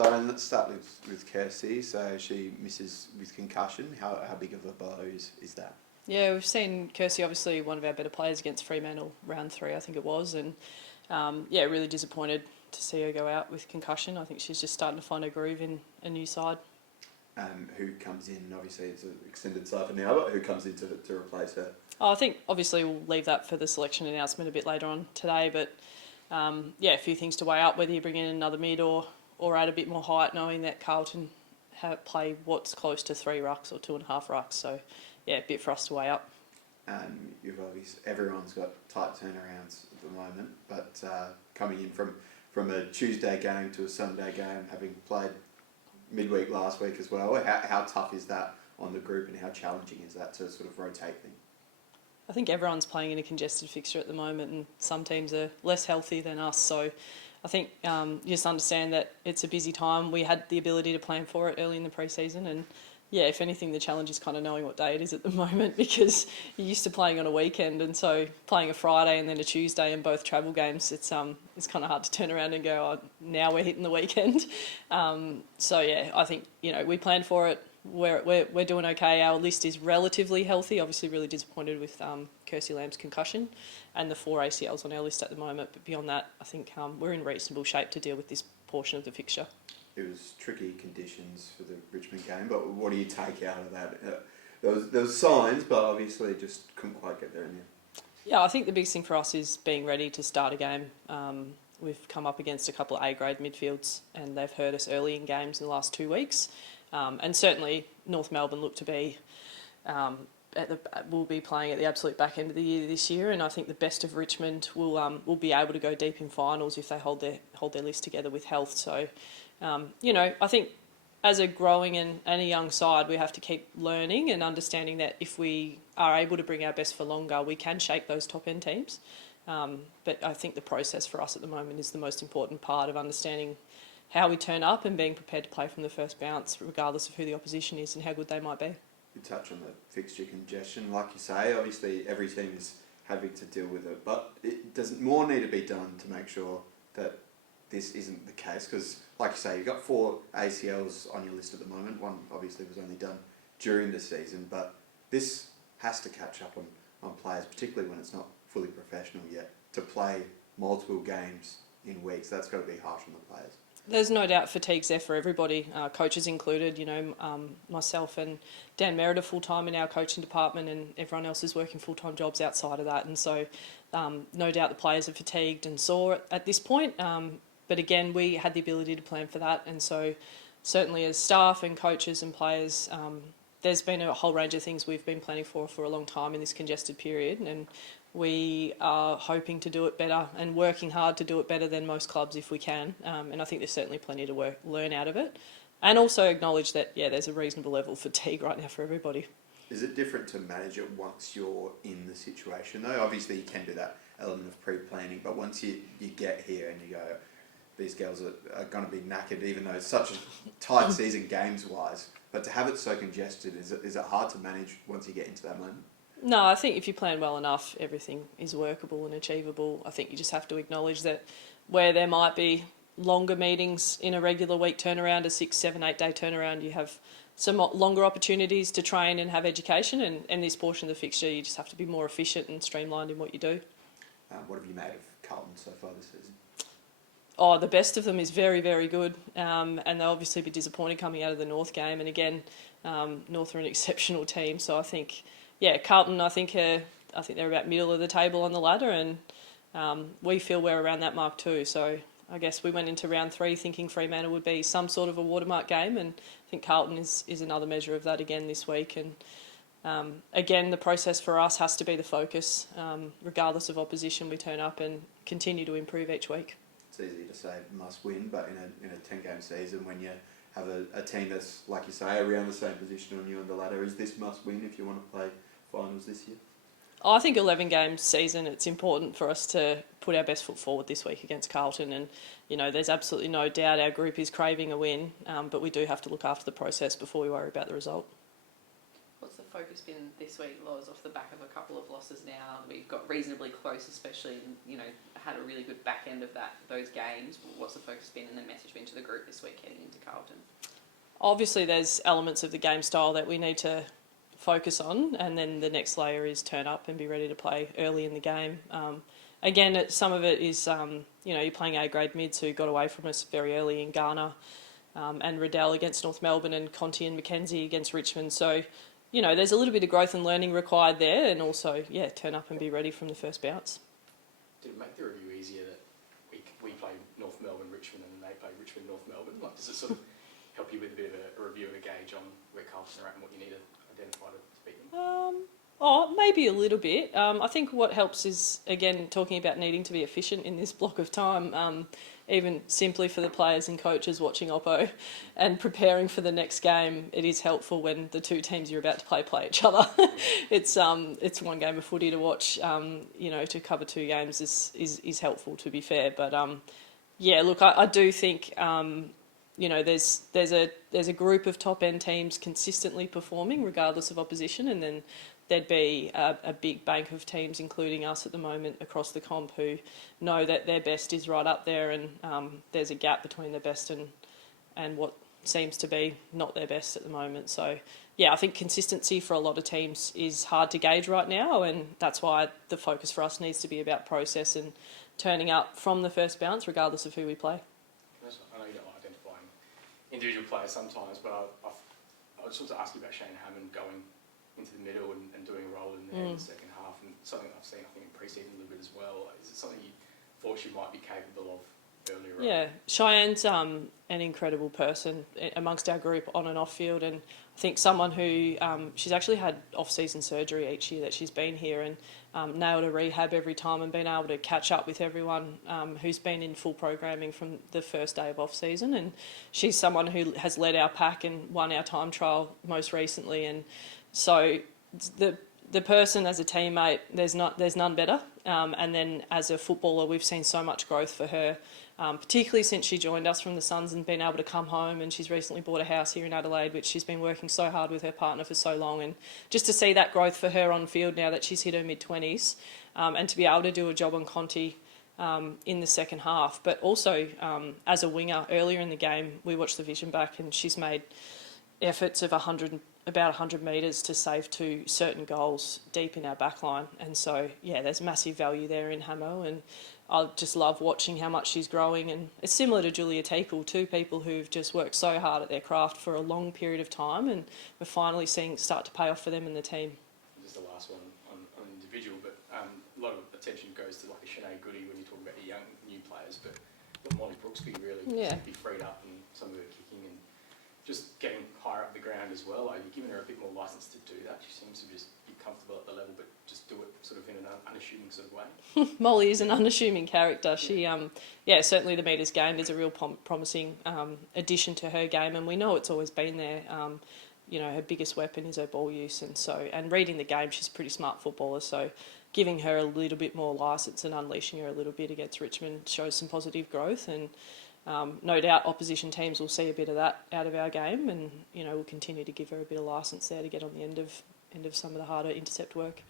Lauren, let's start with Kirsty. So she misses with concussion. How big of a blow is that? Yeah, we've seen Kirsty, obviously one of our better players against Fremantle, round 3 I think it was, and really disappointed to see her go out with concussion. I think she's just starting to find her groove in a new side. Who comes in? Obviously, it's an extended side for now, but who comes in to replace her? I think obviously we'll leave that for the selection announcement a bit later on today, but a few things to weigh up, whether you bring in another mid or add a bit more height, knowing that Carlton play what's close to 3 rucks or 2.5 rucks. So, a bit for us to weigh up. Everyone's got tight turnarounds at the moment, but coming in from a Tuesday game to a Sunday game, having played midweek last week as well, how tough is that on the group and how challenging is that to sort of rotate things? I think everyone's playing in a congested fixture at the moment, and some teams are less healthy than us. So I think you just understand that it's a busy time. We had the ability to plan for it early in the pre-season, and if anything, the challenge is kind of knowing what day it is at the moment, because you're used to playing on a weekend, and so playing a Friday and then a Tuesday in both travel games, it's kind of hard to turn around and go, oh, now we're hitting the weekend. I think we planned for it. We're doing okay. Our list is relatively healthy. Obviously, really disappointed with Kirsty Lamb's concussion and the 4 ACLs on our list at the moment. But beyond that, I think we're in reasonable shape to deal with this portion of the fixture. It was tricky conditions for the Richmond game, but what do you take out of that? There was signs, but obviously just couldn't quite get there in the end. Yeah, I think the biggest thing for us is being ready to start a game. We've come up against a couple of A-grade midfields, and they've hurt us early in games in the last 2 weeks. And certainly North Melbourne look to be will be playing at the absolute back end of the year this year, and I think the best of Richmond will be able to go deep in finals if they hold their list together with health. So, I think as a growing and a young side, we have to keep learning and understanding that if we are able to bring our best for longer, we can shake those top end teams. But I think the process for us at the moment is the most important part of understanding how we turn up and being prepared to play from the first bounce, regardless of who the opposition is and how good they might be. You touch on the fixture congestion, like you say. Obviously, every team is having to deal with it, but it doesn't more need to be done to make sure that this isn't the case. Because, like you say, you've got 4 ACLs on your list at the moment. One obviously was only done during the season, but this has to catch up on players, particularly when it's not fully professional yet, to play multiple games in weeks. That's got to be harsh on the players. There's no doubt fatigue's there for everybody, coaches included. Myself and Dan Merritt are full-time in our coaching department, and everyone else is working full-time jobs outside of that. And so no doubt the players are fatigued and sore at this point. But again, we had the ability to plan for that. And so certainly as staff and coaches and players, there's been a whole range of things we've been planning for a long time in this congested period. And we are hoping to do it better and working hard to do it better than most clubs if we can. And I think there's certainly plenty to learn out of it. And also acknowledge that, there's a reasonable level of fatigue right now for everybody. Is it different to manage it once you're in the situation, though? Obviously, you can do that element of pre-planning, but once you get here and you go, these girls are going to be knackered, even though it's such a tight season games-wise. But to have it so congested, is it hard to manage once you get into that moment? No, I think if you plan well enough, everything is workable and achievable. I think you just have to acknowledge that where there might be longer meetings in a regular week turnaround, a 6, 7, 8 day turnaround, you have some longer opportunities to train and have education. And this portion of the fixture, you just have to be more efficient and streamlined in what you do. What have you made of Carlton so far this season? Oh, the best of them is very, very good. And they'll obviously be disappointed coming out of the North game. And again, North are an exceptional team. So I think, Carlton, I think they're about middle of the table on the ladder. And we feel we're around that mark too. So I guess we went into round 3 thinking Fremantle would be some sort of a watermark game. And I think Carlton is another measure of that again this week. And again, the process for us has to be the focus. Regardless of opposition, we turn up and continue to improve each week. It's easy to say must win, but in a 10-game season, when you have a team that's, like you say, around the same position on you on the ladder, is this must win if you want to play finals this year? I think 11-game season, it's important for us to put our best foot forward this week against Carlton. And, there's absolutely no doubt our group is craving a win, but we do have to look after the process before we worry about the result. What's the focus been this week, Loz, off the back of a couple of losses now? We've got reasonably close, especially, had a really good back end of those games. What's the focus been and the message been to the group this week heading into Carlton? Obviously, there's elements of the game style that we need to focus on, and then the next layer is turn up and be ready to play early in the game. Again, some of it is, you're playing A-grade mids who got away from us very early in Ghana, and Riddell against North Melbourne, and Conti and McKenzie against Richmond. So, there's a little bit of growth and learning required there, and also, turn up and be ready from the first bounce. Did it make the review easier that we play North Melbourne, Richmond, and they play Richmond, North Melbourne? Like, does it sort of help you with a bit of a review and a gauge on where Carlton are at and what you need to identify to beat them? Maybe a little bit. I think what helps is, again, talking about needing to be efficient in this block of time, even simply for the players and coaches watching Oppo and preparing for the next game. It is helpful when the two teams you're about to play each other. It's one game of footy to watch. To cover two games is helpful, to be fair. But look, I do think there's a group of top end teams consistently performing regardless of opposition, and then there'd be a big bank of teams, including us at the moment across the comp, who know that their best is right up there, and there's a gap between their best and what seems to be not their best at the moment. So I think consistency for a lot of teams is hard to gauge right now, and that's why the focus for us needs to be about process and turning up from the first bounce regardless of who we play. I know you don't like identifying individual players sometimes, but I just want to ask you about Shane Hammond going into the middle and doing a role in there in the second half, and something I've seen, I think, in pre-season a little bit as well. Is it something you thought she might be capable of earlier on? Yeah, Cheyenne's an incredible person amongst our group on and off field, and I think someone who she's actually had off-season surgery each year that she's been here, and nailed a rehab every time and been able to catch up with everyone who's been in full programming from the first day of off-season. And she's someone who has led our pack and won our time trial most recently, and so the person as a teammate, there's none better. And then as a footballer, we've seen so much growth for her, particularly since she joined us from the Suns and been able to come home. And she's recently bought a house here in Adelaide, which she's been working so hard with her partner for so long. And just to see that growth for her on field now that she's hit her mid-20s, and to be able to do a job on Conti in the second half. But also as a winger, earlier in the game, we watched the vision back, and she's made efforts of about 100 metres to save two certain goals deep in our back line. And so, there's massive value there in Hamo, and I just love watching how much she's growing. And it's similar to Julia Teakle, two people who've just worked so hard at their craft for a long period of time, and we're finally seeing it start to pay off for them and the team. Just the last one on individual, but a lot of attention goes to like a Sinead Goody when you talk about the young new players, but Molly Brooksby really be freed up and some of her kicking and just getting higher up the ground as well. Like, you're giving her a bit more licence to do that. She seems to just be comfortable at the level, but just do it sort of in an unassuming sort of way. Molly is an unassuming character. She, certainly the meters game is a real promising addition to her game, and we know it's always been there. Her biggest weapon is her ball use, and reading the game, she's a pretty smart footballer. So, giving her a little bit more licence and unleashing her a little bit against Richmond shows some positive growth, and no doubt opposition teams will see a bit of that out of our game, and we'll continue to give her a bit of licence there to get on the end of some of the harder intercept work.